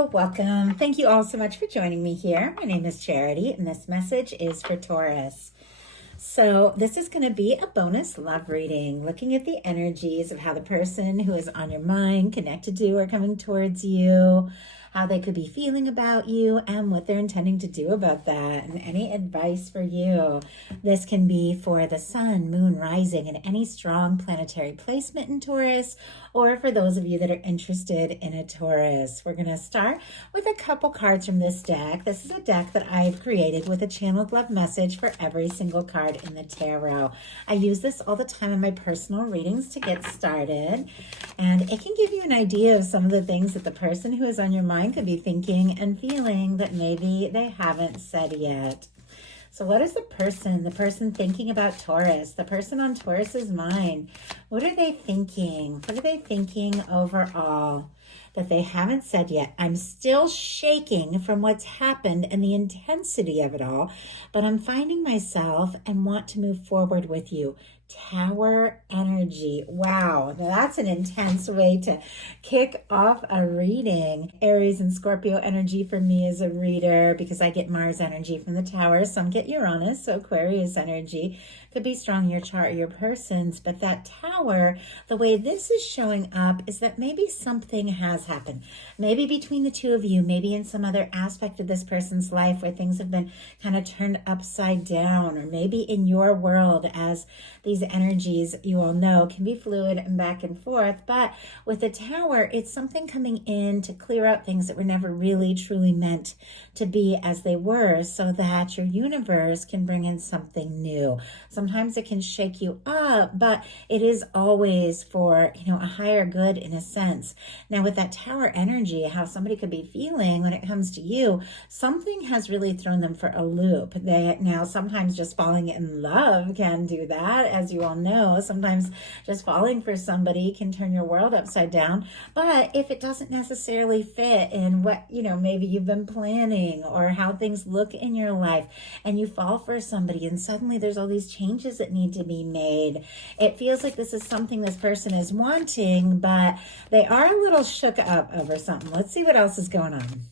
Hello, welcome. Thank you all so much for joining me here. My name is Charity, and this message is for Taurus. So this is going to be a bonus love reading, looking at the energies of how the person who is on your mind, connected to, or coming towards you, how they could be feeling about you, and what they're intending to do about that, and any advice for you. This can be for the sun, moon, rising, and any strong planetary placement in Taurus, or for those of you that are interested in a Taurus. We're going to start with a couple cards from this deck. This is a deck that I've created with a channeled love message for every single card in the tarot. I use this all the time in my personal readings to get started, and it can give you an idea of some of the things that the person who is on your mind could be thinking and feeling that maybe they haven't said yet. So what is the person thinking about Taurus, the person on Taurus's mind? What are they thinking? What are they thinking overall that they haven't said yet? I'm still shaking from what's happened and the intensity of it all, but I'm finding myself and want to move forward with you. Tower energy. Wow, that's an intense way to kick off a reading. Aries and Scorpio energy for me as a reader, because I get Mars energy from the Tower. Some get Uranus, so Aquarius energy could be strong in your chart or your person's. But that Tower, the way this is showing up is that maybe something has happened. Maybe between the two of you, maybe in some other aspect of this person's life where things have been kind of turned upside down, or maybe in your world, as these energies, you all know, can be fluid and back and forth. But with the Tower, it's something coming in to clear out things that were never really truly meant to be as they were, so that your universe can bring in something new. Sometimes it can shake you up, but it is always for, a higher good in a sense. Now with that Tower energy, how somebody could be feeling when it comes to you, something has really thrown them for a loop. Now sometimes just falling in love can do that, as you all know. Sometimes just falling for somebody can turn your world upside down. But if it doesn't necessarily fit in what, maybe you've been planning or how things look in your life, and you fall for somebody and suddenly there's all these changes that need to be made, it feels like this is something this person is wanting, but they are a little shook up over something. Let's see what else is going on.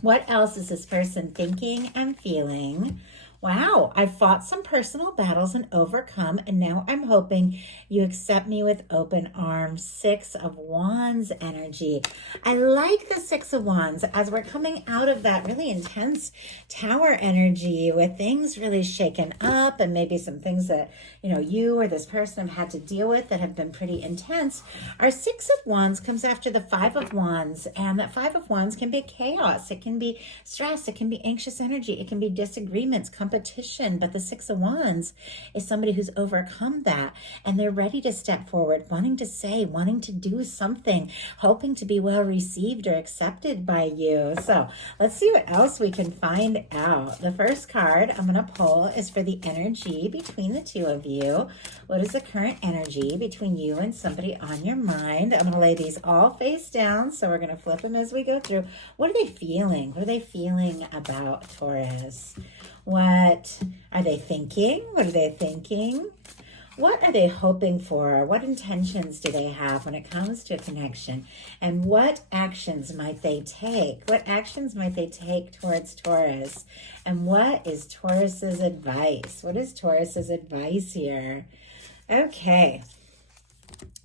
What else is this person thinking and feeling? Wow, I've fought some personal battles and overcome, and now I'm hoping you accept me with open arms. 6 of Wands energy. I like the 6 of Wands as we're coming out of that really intense Tower energy with things really shaken up, and maybe some things that, you or this person have had to deal with that have been pretty intense. Our 6 of Wands comes after the 5 of Wands, and that 5 of Wands can be chaos. It can be stress. It can be anxious energy. It can be disagreements, competition. But the 6 of Wands is somebody who's overcome that, and they're ready to step forward, wanting to say, wanting to do something, hoping to be well received or accepted by you. So let's see what else we can find out. The first card I'm going to pull is for the energy between the two of you. What is the current energy between you and somebody on your mind? I'm going to lay these all face down, so we're going to flip them as we go through. What are they feeling? What are they feeling about Taurus? What are they thinking? What are they thinking? What are they hoping for? What intentions do they have when it comes to a connection? And what actions might they take? What actions might they take towards Taurus? And what is Taurus's advice? What is Taurus's advice here? Okay.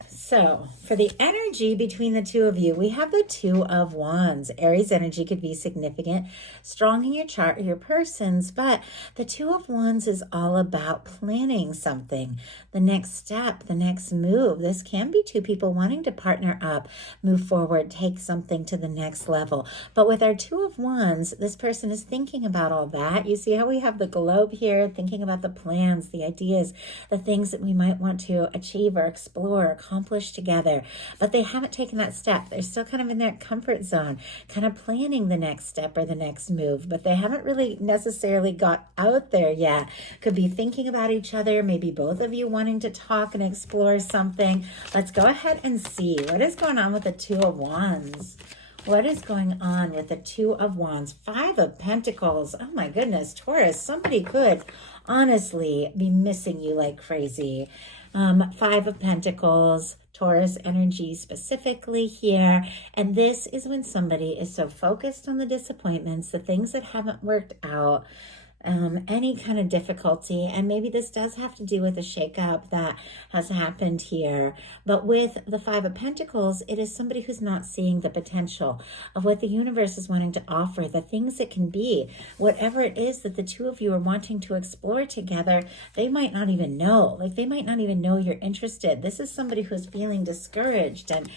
So for the energy between the two of you, we have the 2 of Wands. Aries energy could be significant, strong in your chart or your person's, but the 2 of Wands is all about planning something, the next step, the next move. This can be two people wanting to partner up, move forward, take something to the next level. But with our 2 of Wands, this person is thinking about all that. You see how we have the globe here, thinking about the plans, the ideas, the things that we might want to achieve or explore, accomplish together, but they haven't taken that step. They're still kind of in that comfort zone, kind of planning the next step or the next move, but they haven't really necessarily got out there yet. Could be thinking about each other, maybe both of you wanting to talk and explore something. Let's go ahead and see what is going on with the 2 of Wands. What is going on with the 2 of Wands? 5 of Pentacles. Oh my goodness, Taurus, somebody could honestly be missing you like crazy. 5 of Pentacles, Taurus energy specifically here. And this is when somebody is so focused on the disappointments, the things that haven't worked out, any kind of difficulty. And maybe this does have to do with a shakeup that has happened here. But with the Five of Pentacles, it is somebody who's not seeing the potential of what the universe is wanting to offer, the things that can be, whatever it is that the two of you are wanting to explore together. They might not even know, like they might not even know you're interested. This is somebody who's feeling discouraged and,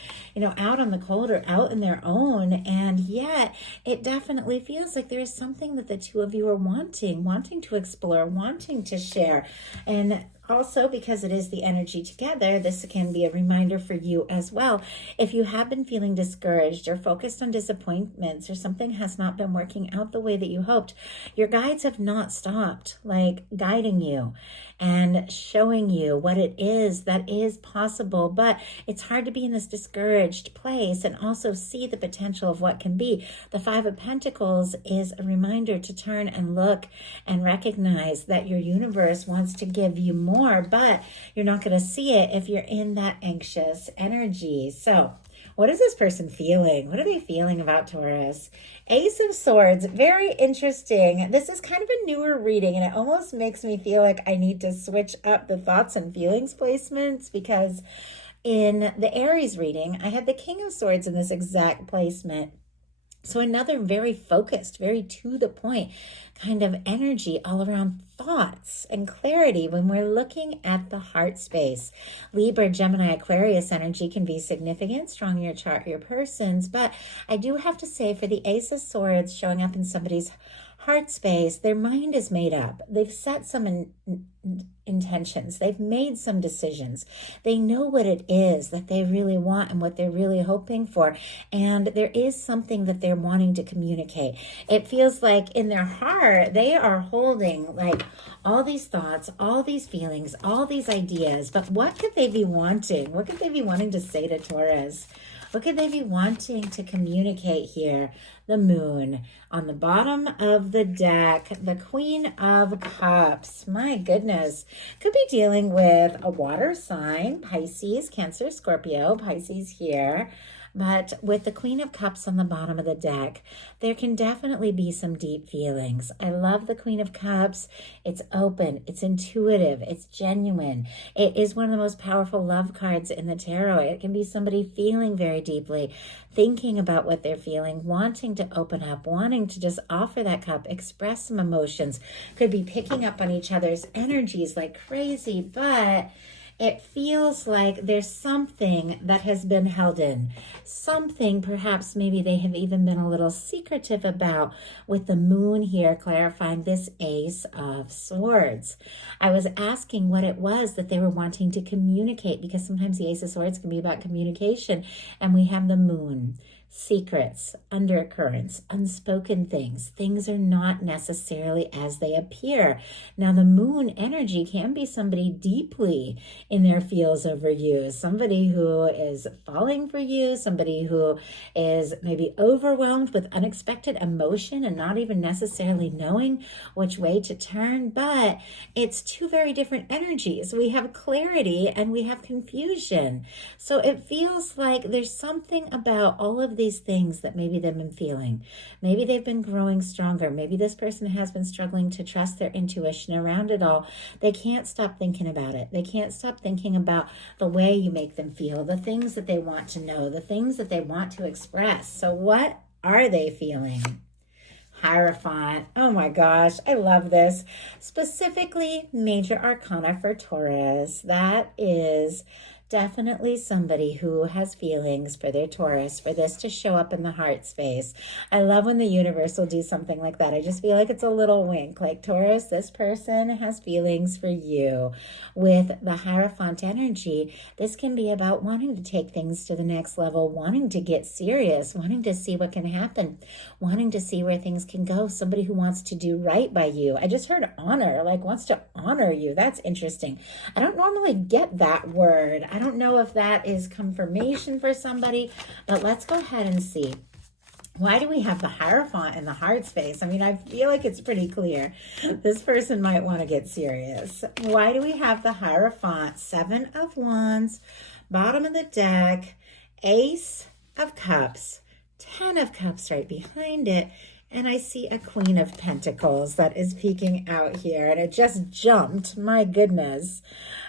out on the cold or out in their own. And yet it definitely feels like there is something that the two of you are wanting to explore, wanting to share. And also, because it is the energy together, this can be a reminder for you as well. If you have been feeling discouraged or focused on disappointments or something has not been working out the way that you hoped, your guides have not stopped guiding you and showing you what it is that is possible. But it's hard to be in this discouraged place and also see the potential of what can be. The Five of Pentacles is a reminder to turn and look and recognize that your universe wants to give you more, but you're not going to see it if you're in that anxious energy. So what is this person feeling? What are they feeling about Taurus? Ace of Swords, very interesting. This is kind of a newer reading, and it almost makes me feel like I need to switch up the thoughts and feelings placements, because in the Aries reading, I had the King of Swords in this exact placement. So another very focused, very to the point kind of energy all around thoughts and clarity when we're looking at the heart space. Libra, Gemini, Aquarius energy can be significant, strong in your chart, your persons. But I do have to say, for the Ace of Swords showing up in somebody's heart space, their mind is made up. They've set some intentions. They've made some decisions. They know what it is that they really want and what they're really hoping for. And there is something that they're wanting to communicate. It feels like in their heart, they are holding all these thoughts, all these feelings, all these ideas. But what could they be wanting? What could they be wanting to say to Taurus? What could they be wanting to communicate here? The Moon on the bottom of the deck, the Queen of Cups. My goodness. Could be dealing with a water sign, Pisces, Cancer, Scorpio, Pisces here. But with the Queen of Cups on the bottom of the deck, there can definitely be some deep feelings. I love the Queen of Cups. It's open, it's intuitive, it's genuine. It is one of the most powerful love cards in the tarot. It can be somebody feeling very deeply, thinking about what they're feeling, wanting to open up, wanting to just offer that cup, express some emotions. Could be picking up on each other's energies like crazy, but it feels like there's something that has been held in. Something perhaps maybe they have even been a little secretive about, with the Moon here clarifying this Ace of Swords. I was asking what it was that they were wanting to communicate, because sometimes the Ace of Swords can be about communication, and we have the Moon. Secrets, undercurrents, unspoken things. Things are not necessarily as they appear. Now, the Moon energy can be somebody deeply in their feels over you, somebody who is falling for you, somebody who is maybe overwhelmed with unexpected emotion and not even necessarily knowing which way to turn. But it's two very different energies. We have clarity and we have confusion. So it feels like there's something about all of these things that maybe they've been feeling. Maybe they've been growing stronger. Maybe this person has been struggling to trust their intuition around it all. They can't stop thinking about it. They can't stop thinking about the way you make them feel, the things that they want to know, the things that they want to express. So what are they feeling? Hierophant. Oh my gosh, I love this. Specifically, Major Arcana for Taurus. That is definitely somebody who has feelings for their Taurus, for this to show up in the heart space. I love when the universe will do something like that. I just feel like it's a little wink, like, Taurus, this person has feelings for you. With the Hierophant energy, this can be about wanting to take things to the next level, wanting to get serious, wanting to see what can happen, wanting to see where things can go. Somebody who wants to do right by you. I just heard honor, like wants to honor you. That's interesting. I don't normally get that word. I don't know if that is confirmation for somebody, but let's go ahead and see. Why do we have the Hierophant in the heart space? I mean, I feel like it's pretty clear. This person might want to get serious. Why do we have the Hierophant? Seven of Wands, Bottom of the deck, Ace of Cups, 10 of Cups right behind it, and I see a Queen of Pentacles that is peeking out here, and it just jumped. My goodness.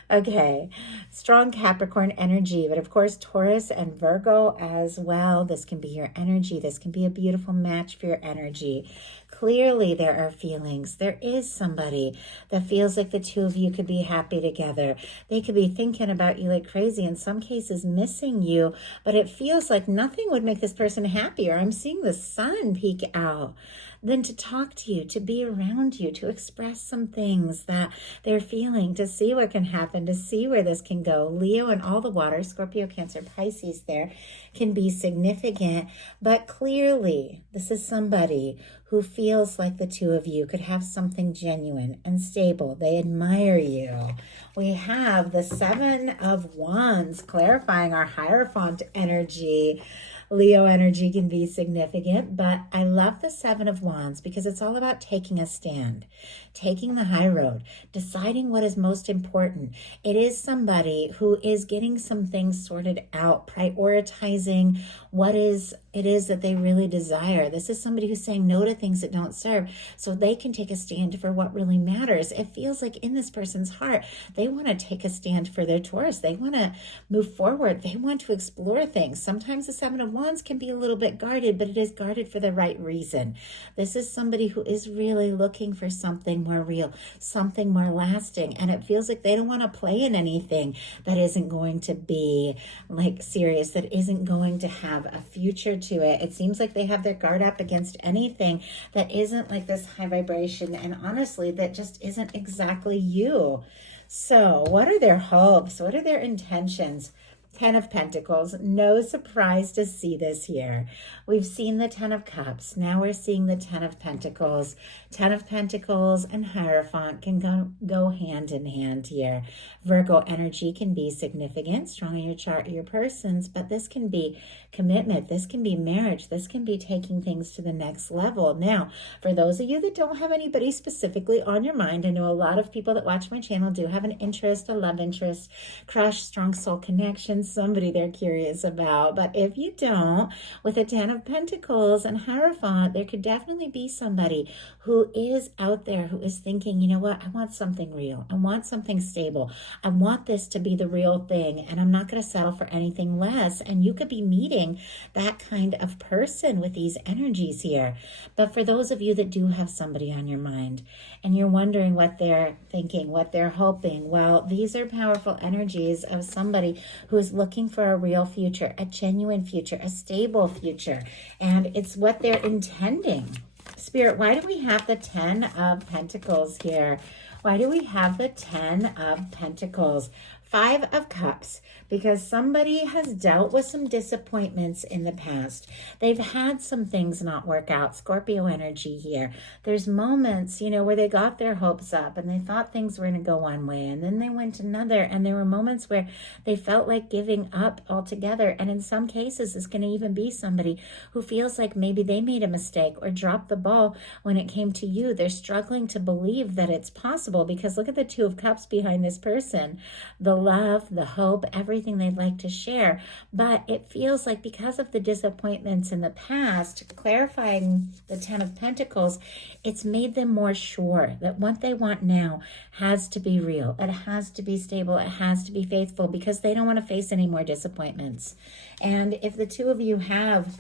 Okay, strong Capricorn energy, but of course Taurus and Virgo as well. This can be your energy. This can be a beautiful match for your energy. Clearly there are feelings. There is somebody that feels like the two of you could be happy together. They could be thinking about you like crazy, in some cases missing you, but it feels like nothing would make this person happier. I'm seeing the sun peek out than to talk to you, to be around you, to express some things that they're feeling, to see what can happen, to see where this can go. Leo and all the water, Scorpio, Cancer, Pisces there can be significant, but clearly this is somebody who feels like the two of you could have something genuine and stable. They admire you. We have the Seven of Wands clarifying our Hierophant energy. Leo energy can be significant, but I love the Seven of Wands because it's all about taking a stand, taking the high road, deciding what is most important. It is somebody who is getting some things sorted out, prioritizing what it is that they really desire. This is somebody who's saying no to things that don't serve so they can take a stand for what really matters. It feels like in this person's heart, they want to take a stand for their Taurus. They want to move forward. They want to explore things. Sometimes the Seven of Wands can be a little bit guarded, but it is guarded for the right reason. This is somebody who is really looking for something more real, something more lasting, and it feels like they don't want to play in anything that isn't going to be like serious, that isn't going to have a future to it. It seems like they have their guard up against anything that isn't like this high vibration, and honestly, that just isn't exactly you. So what are their hopes? What are their intentions? 10 of Pentacles. No surprise to see this here. We've seen the 10 of Cups. Now we're seeing the 10 of Pentacles. 10 of Pentacles and Hierophant can go hand in hand here. Virgo energy can be significant, strong in your chart, your persons, but this can be commitment. This can be marriage. This can be taking things to the next level. Now, for those of you that don't have anybody specifically on your mind, I know a lot of people that watch my channel do have an interest, a love interest, crush, strong soul connection, somebody they're curious about. But if you don't, with a 10 of Pentacles and Hierophant, there could definitely be somebody who is out there who is thinking, you know what, I want something real. I want something stable. I want this to be the real thing, and I'm not going to settle for anything less. And you could be meeting that kind of person with these energies here. But for those of you that do have somebody on your mind and you're wondering what they're thinking, what they're hoping, well, these are powerful energies of somebody who is looking for a real future, a genuine future, a stable future, and it's what they're intending. Spirit, why do we have the 10 of Pentacles here? Why do we have the 10 of Pentacles? 5 of Cups, because somebody has dealt with some disappointments in the past. They've had some things not work out. Scorpio energy here. There's moments, where they got their hopes up and they thought things were going to go one way and then they went another. And there were moments where they felt like giving up altogether. And in some cases, it's going to even be somebody who feels like maybe they made a mistake or dropped the ball when it came to you. They're struggling to believe that it's possible because look at the 2 of Cups behind this person. The love, the hope, everything they'd like to share. But it feels like because of the disappointments in the past, clarifying the 10 of Pentacles, it's made them more sure that what they want now has to be real. It has to be stable. It has to be faithful because they don't want to face any more disappointments. And if the two of you have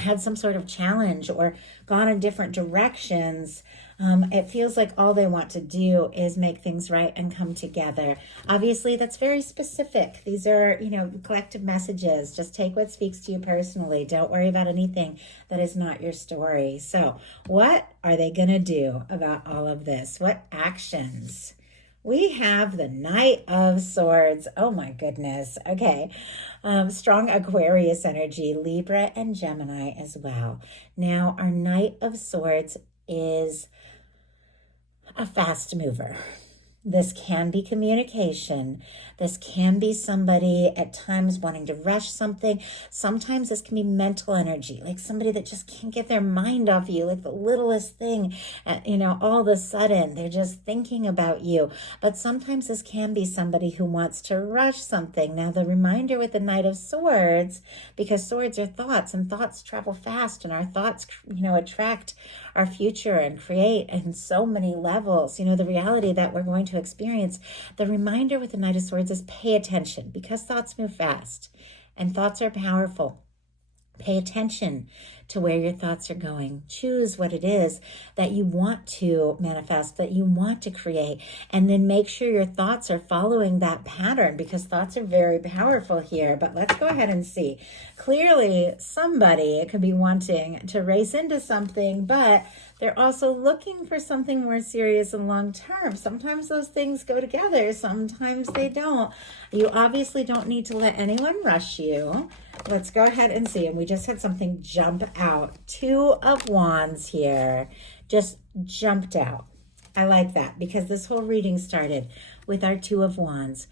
had some sort of challenge or gone in different directions, it feels like all they want to do is make things right and come together. Obviously, that's very specific. These are, collective messages. Just take what speaks to you personally. Don't worry about anything that is not your story. So what are they going to do about all of this? What actions? We have the Knight of Swords. Oh my goodness. Okay. Strong Aquarius energy, Libra and Gemini as well. Now, our Knight of Swords is a fast mover. This can be communication. This can be somebody at times wanting to rush something. Sometimes this can be mental energy, like somebody that just can't get their mind off you, like the littlest thing, all of a sudden they're just thinking about you. But sometimes this can be somebody who wants to rush something. Now, the reminder with the Knight of Swords, because swords are thoughts and thoughts travel fast, and our thoughts, attract our future and create in so many levels, the reality that we're going to experience. The reminder with the Knight of Swords is pay attention, because thoughts move fast and thoughts are powerful. Pay attention to where your thoughts are going. Choose what it is that you want to manifest, that you want to create, and then make sure your thoughts are following that pattern, because thoughts are very powerful here. But let's go ahead and see. Clearly, somebody could be wanting to race into something, but they're also looking for something more serious and long term. Sometimes those things go together, sometimes they don't. You obviously don't need to let anyone rush you. Let's go ahead and see. And we just had something jump out. 2 of Wands here. Just jumped out. I like that, because this whole reading started with our 2 of Wands.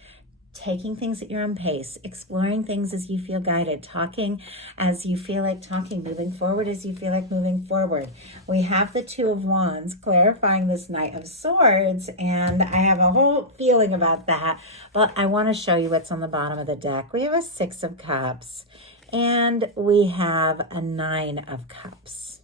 Taking things at your own pace, exploring things as you feel guided, talking as you feel like talking, moving forward as you feel like moving forward. We have the 2 of Wands clarifying this Knight of Swords, and I have a whole feeling about that, but I want to show you what's on the bottom of the deck. We have a 6 of Cups, and we have a 9 of Cups.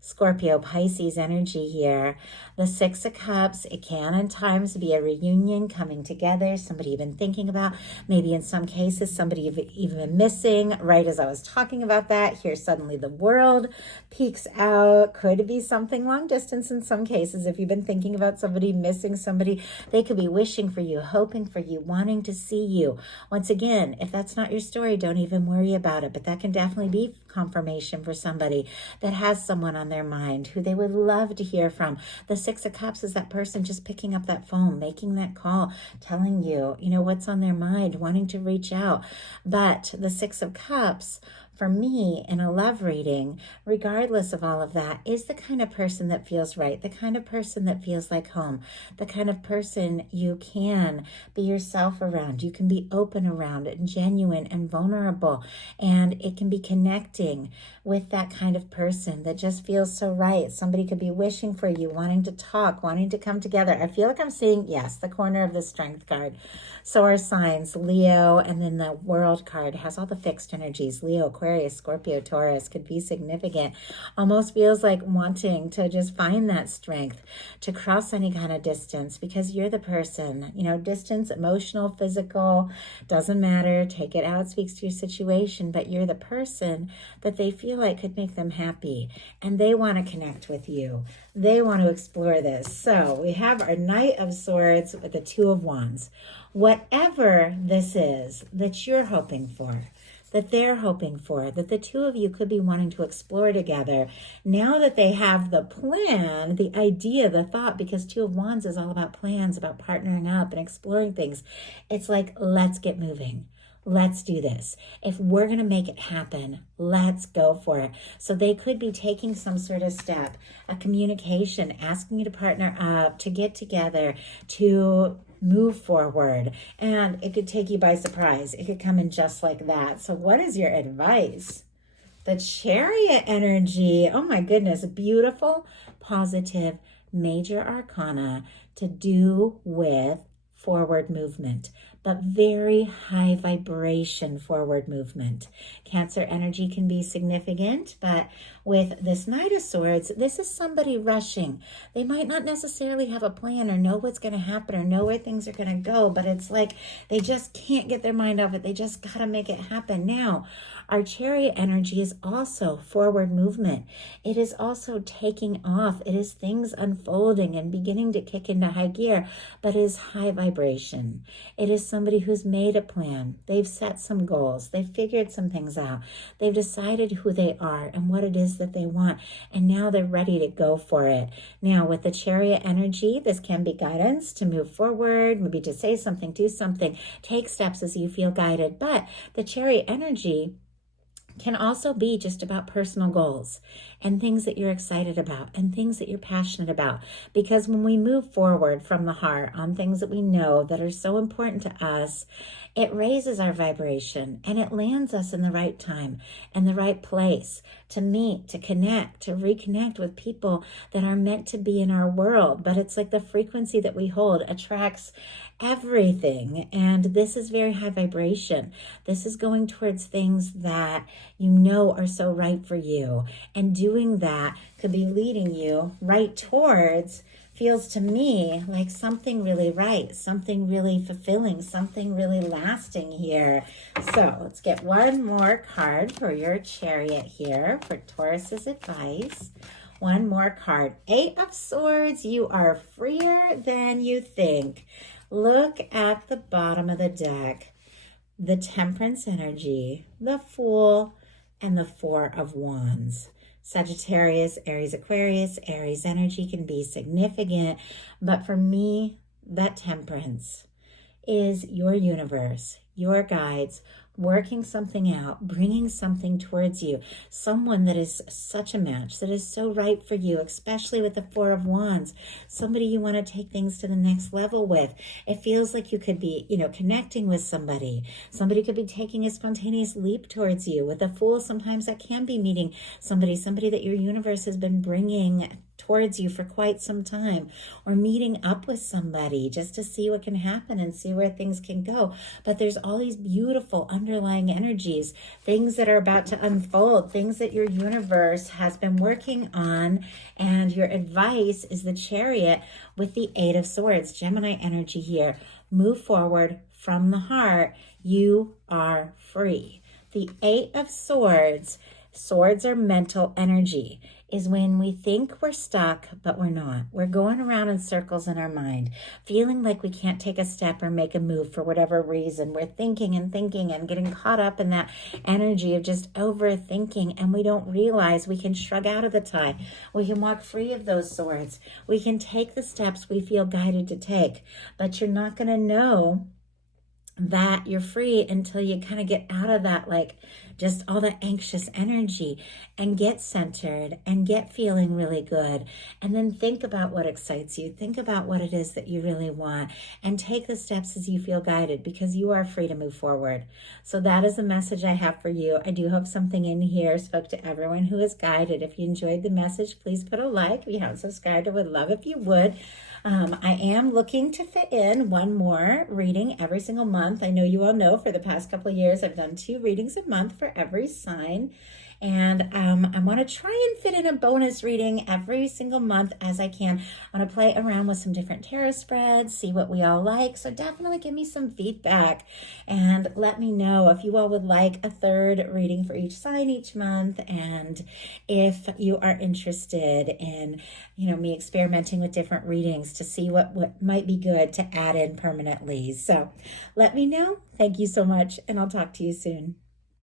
Scorpio, Pisces energy here. The 6 of Cups, it can at times be a reunion, coming together, somebody you've been thinking about. Maybe in some cases, somebody you've even been missing. Right as I was talking about that, here suddenly the world peeks out. Could be something long distance in some cases. If you've been thinking about somebody, missing somebody, they could be wishing for you, hoping for you, wanting to see you. Once again, if that's not your story, don't even worry about it. But that can definitely be confirmation for somebody that has someone on their mind who they would love to hear from. The 6 of Cups is that person just picking up that phone, making that call, telling you, what's on their mind, wanting to reach out. But the 6 of Cups, for me, in a love reading, regardless of all of that, is the kind of person that feels right, the kind of person that feels like home, the kind of person you can be yourself around. You can be open around and genuine and vulnerable, and it can be connecting with that kind of person that just feels so right. Somebody could be wishing for you, wanting to talk, wanting to come together. I feel like I'm seeing, yes, the corner of the Strength card. So our signs, Leo, and then the World card has all the fixed energies. Leo, Aquarius, Scorpio, Taurus could be significant. Almost feels like wanting to just find that strength to cross any kind of distance, because you're the person, distance, emotional, physical, doesn't matter. Take it out, speaks to your situation, but you're the person that they feel like could make them happy, and they want to connect with you. They want to explore this. So we have our Knight of Swords with the 2 of Wands. Whatever this is that you're hoping for, that they're hoping for, that the 2 of you could be wanting to explore together, now that they have the plan, the idea, the thought, because 2 of Wands is all about plans, about partnering up and exploring things. It's like, let's get moving. Let's do this. If we're going to make it happen, let's go for it. So they could be taking some sort of step, a communication, asking you to partner up, to get together, to move forward. And it could take you by surprise. It could come in just like that. So what is your advice? The Chariot energy. Oh my goodness. Beautiful, positive, major arcana to do with forward movement, but very high vibration forward movement. Cancer energy can be significant, but with this Knight of Swords, this is somebody rushing. They might not necessarily have a plan or know what's going to happen or know where things are going to go, but it's like they just can't get their mind off it. They just got to make it happen. Now, our Chariot energy is also forward movement. It is also taking off. It is things unfolding and beginning to kick into high gear, but it is high vibration. It is somebody who's made a plan. They've set some goals. They've figured some things out. They've decided who they are and what it is that they want, and now they're ready to go for it. Now, with the Chariot energy, this can be guidance to move forward, maybe to say something, do something, take steps as you feel guided. But the Chariot energy can also be just about personal goals and things that you're excited about and things that you're passionate about. Because when we move forward from the heart on things that we know that are so important to us, it raises our vibration and it lands us in the right time and the right place to meet, to connect, to reconnect with people that are meant to be in our world. But it's like the frequency that we hold attracts everything. And this is very high vibration. This is going towards things that you know are so right for you. And doing that could be leading you right towards, feels to me like something really right, something really fulfilling, something really lasting here. So let's get one more card for your Chariot here for Taurus's advice. One more card. 8 of Swords. You are freer than you think. Look at the bottom of the deck. The Temperance energy, the Fool, and the 4 of Wands. Sagittarius, Aries, Aquarius, Aries energy can be significant, but for me, that Temperance is your universe, your guides, working something out, bringing something towards you, someone that is such a match, that is so right for you, especially with the 4 of Wands, somebody you want to take things to the next level with. It feels like you could be, connecting with somebody. Somebody could be taking a spontaneous leap towards you. With a Fool, sometimes that can be meeting somebody that your universe has been bringing towards you for quite some time, or meeting up with somebody just to see what can happen and see where things can go. But there's all these beautiful underlying energies, things that are about to unfold, things that your universe has been working on. And your advice is the Chariot with the 8 of Swords, Gemini energy here. Move forward from the heart. You are free. The 8 of Swords, swords are mental energy, is when we think we're stuck, but we're not. We're going around in circles in our mind, feeling like we can't take a step or make a move for whatever reason. We're thinking and getting caught up in that energy of just overthinking, and we don't realize we can shrug out of the tie. We can walk free of those swords. We can take the steps we feel guided to take, but you're not going to know that you're free until you kind of get out of that, like just all that anxious energy, and get centered and get feeling really good. And then think about what excites you. Think about what it is that you really want, and take the steps as you feel guided, because you are free to move forward. So that is the message I have for you. I do hope something in here spoke to everyone who is guided. If you enjoyed the message, please put a like. If you haven't subscribed, I would love if you would. I am looking to fit in one more reading every single month. I know you all know for the past couple of years, I've done 2 readings a month for every sign. And I want to try and fit in a bonus reading every single month as I can. I want to play around with some different tarot spreads, see what we all like. So definitely give me some feedback and let me know if you all would like a 3rd reading for each sign each month. And if you are interested in, me experimenting with different readings to see what might be good to add in permanently. So let me know. Thank you so much, and I'll talk to you soon.